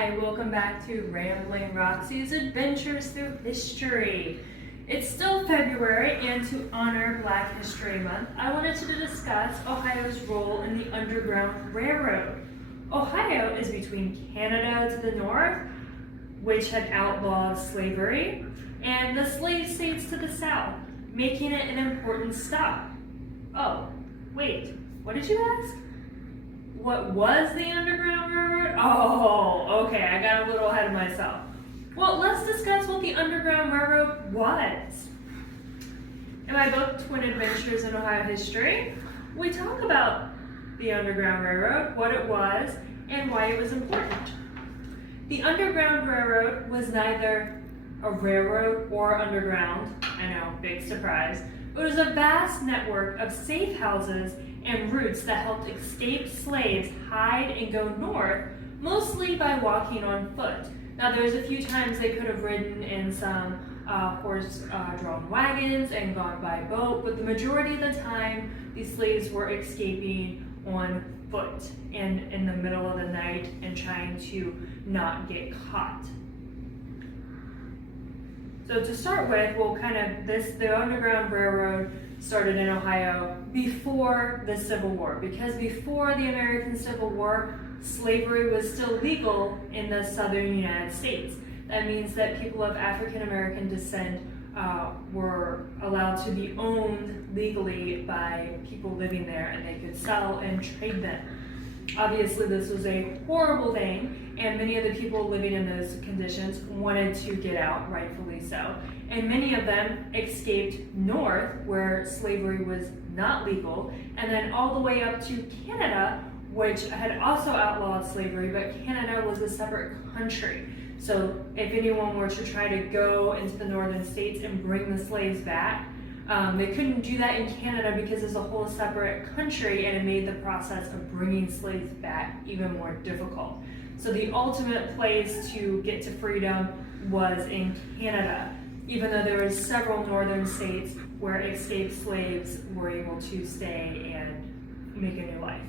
Hi, welcome back to Rambling Roxy's Adventures Through History. It's still February, and to honor Black History Month, I wanted to discuss Ohio's role in the Underground Railroad. Ohio is between Canada to the north, which had outlawed slavery, and the slave states to the south, making it an important stop. Oh, wait, what did you ask? What was the Underground Railroad? Oh, okay, I got a little ahead of myself. Well, let's discuss what the Underground Railroad was. In my book, Twin Adventures in Ohio History, we talk about the Underground Railroad, what it was, and why it was important. The Underground Railroad was neither a railroad or underground. I know, big surprise. It was a vast network of safe houses and routes that helped escaped slaves hide and go north, mostly by walking on foot. Now, there's a few times they could have ridden in some horse-drawn wagons and gone by boat, but the majority of the time, these slaves were escaping on foot and in the middle of the night and trying to not get caught. So to start with, the Underground Railroad started in Ohio before the Civil War, because before the American Civil War, slavery was still legal in the southern United States. That means that people of African American descent were allowed to be owned legally by people living there, and they could sell and trade them. Obviously, this was a horrible thing, and many of the people living in those conditions wanted to get out, rightfully so. And many of them escaped north, where slavery was not legal, and then all the way up to Canada, which had also outlawed slavery, but Canada was a separate country. So if anyone were to try to go into the northern states and bring the slaves back, they couldn't do that in Canada because it's a whole separate country, and it made the process of bringing slaves back even more difficult. So the ultimate place to get to freedom was in Canada, even though there were several northern states where escaped slaves were able to stay and make a new life.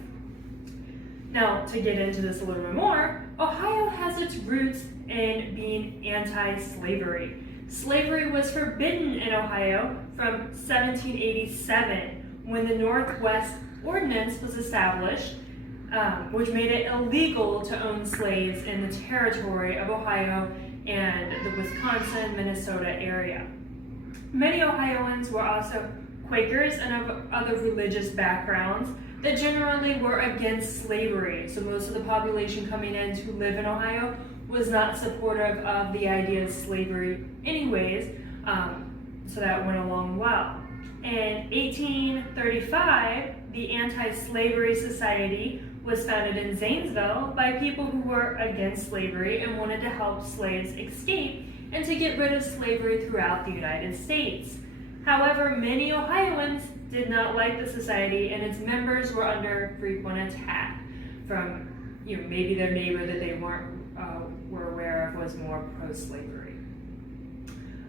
Now, to get into this a little bit more, Ohio has its roots in being anti-slavery. Slavery was forbidden in Ohio from 1787, when the Northwest Ordinance was established, which made it illegal to own slaves in the territory of Ohio and the Wisconsin, Minnesota area. Many Ohioans were also Quakers and of other religious backgrounds that generally were against slavery. So most of the population coming in to live in Ohio was not supportive of the idea of slavery anyways, so that went along well. In 1835, the Anti-Slavery Society was founded in Zanesville by people who were against slavery and wanted to help slaves escape and to get rid of slavery throughout the United States. However, many Ohioans did not like the society, and its members were under frequent attack from maybe their neighbor that they were aware of was more pro-slavery.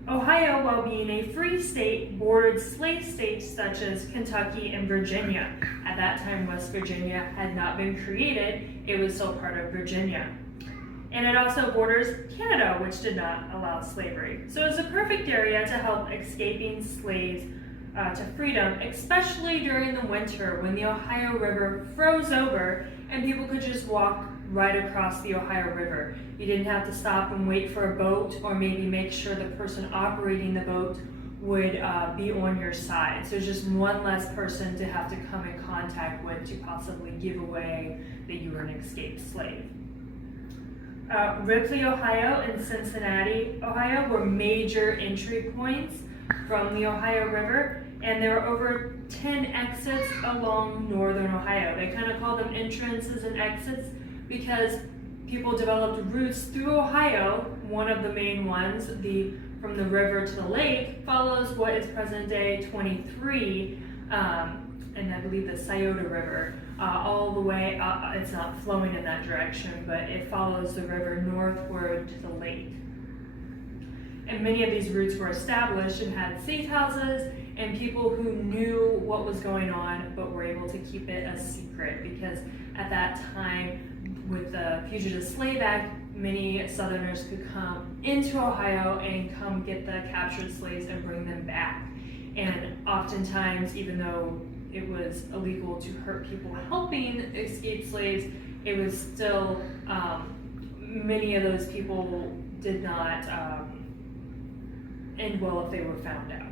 Ohio, while being a free state, bordered slave states such as Kentucky and Virginia. At that time, West Virginia had not been created. It was still part of Virginia. And it also borders Canada, which did not allow slavery. So it's a perfect area to help escaping slaves to freedom, especially during the winter when the Ohio River froze over and people could just walk right across the Ohio River. You didn't have to stop and wait for a boat, or maybe make sure the person operating the boat would be on your side. So it's just one less person to have to come in contact with to possibly give away that you were an escaped slave. Ripley, Ohio and Cincinnati, Ohio were major entry points from the Ohio River, and there were over 10 exits along northern Ohio. They kind of call them entrances and exits because people developed routes through Ohio. One of the main ones, from the river to the lake, follows what is present day 23, and I believe the Scioto River, all the way up. It's not flowing in that direction, but it follows the river northward to the lake. And many of these routes were established and had safe houses and people who knew what was going on but were able to keep it a secret, because at that time with the Fugitive Slave Act, many Southerners could come into Ohio and come get the captured slaves and bring them back. And oftentimes, even though it was illegal to hurt people helping escape slaves, it was still, many of those people did not end well if they were found out.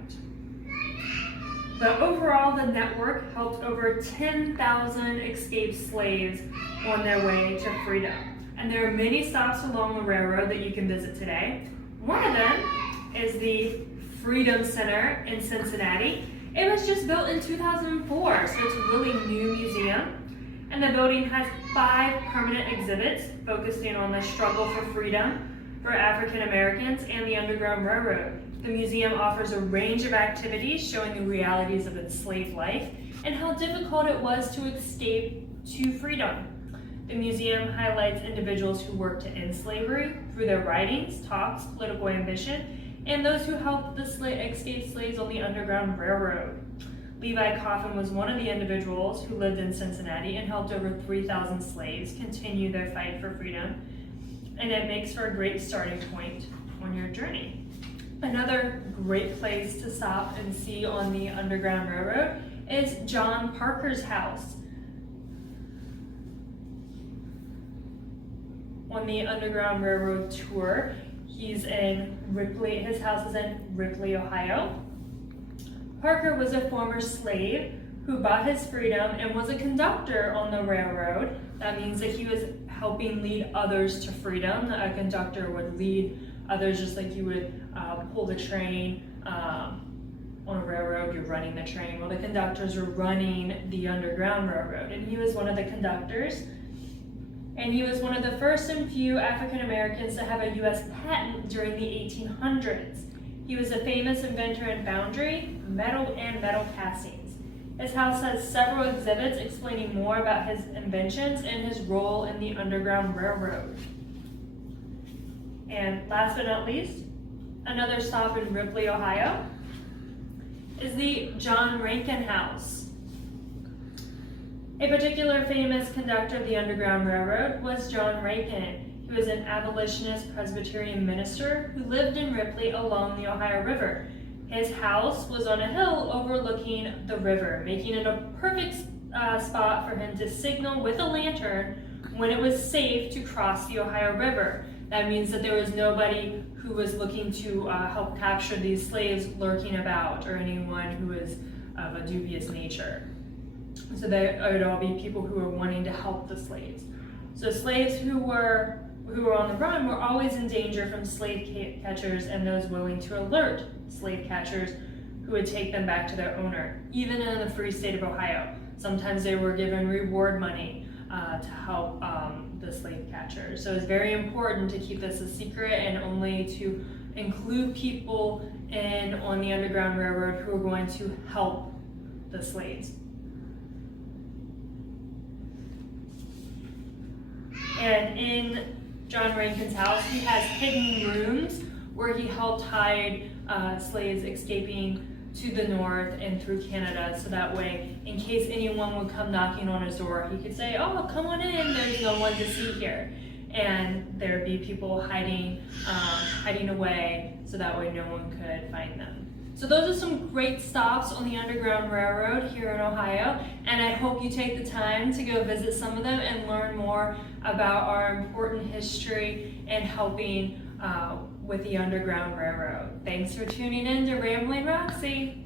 But overall, the network helped over 10,000 escaped slaves on their way to freedom. And there are many stops along the railroad that you can visit today. One of them is the Freedom Center in Cincinnati. It was just built in 2004, so it's a really new museum. And the building has 5 permanent exhibits focusing on the struggle for freedom for African Americans and the Underground Railroad. The museum offers a range of activities showing the realities of enslaved life and how difficult it was to escape to freedom. The museum highlights individuals who worked to end slavery through their writings, talks, political ambition, and those who helped the escaped slaves on the Underground Railroad. Levi Coffin was one of the individuals who lived in Cincinnati and helped over 3,000 slaves continue their fight for freedom, and it makes for a great starting point on your journey. Another great place to stop and see on the Underground Railroad is John Parker's house. On the Underground Railroad tour, he's in Ripley, his house is in Ripley, Ohio. Parker was a former slave who bought his freedom and was a conductor on the railroad. That means that he was helping lead others to freedom. A conductor would lead others just like you would pull the train on a railroad, you're running the train. Well, the conductors were running the Underground Railroad, and he was one of the conductors. And he was one of the first and few African Americans to have a U.S. patent during the 1800s. He was a famous inventor in foundry, metal, and metal castings. His house has several exhibits explaining more about his inventions and his role in the Underground Railroad. And last but not least, another stop in Ripley, Ohio, is the John Rankin House. A particular famous conductor of the Underground Railroad was John Rankin. He was an abolitionist Presbyterian minister who lived in Ripley along the Ohio River. His house was on a hill overlooking the river, making it a perfect spot for him to signal with a lantern when it was safe to cross the Ohio River. That means that there was nobody who was looking to help capture these slaves lurking about, or anyone who was of a dubious nature. So there would all be people who were wanting to help the slaves. So slaves who were on the run were always in danger from slave catchers and those willing to alert slave catchers who would take them back to their owner, even in the free state of Ohio. Sometimes they were given reward money to help the slave catchers. So it's very important to keep this a secret and only to include people on the Underground Railroad who are going to help the slaves. And in John Rankin's house, he has hidden rooms where he helped hide slaves escaping to the north and through Canada, so that way, in case anyone would come knocking on his door, he could say, "Oh, come on in, there's no one to see here." And there'd be people hiding away, so that way no one could find them. So those are some great stops on the Underground Railroad here in Ohio, and I hope you take the time to go visit some of them and learn more about our important history and helping with the Underground Railroad. Thanks for tuning in to Rambling Roxy.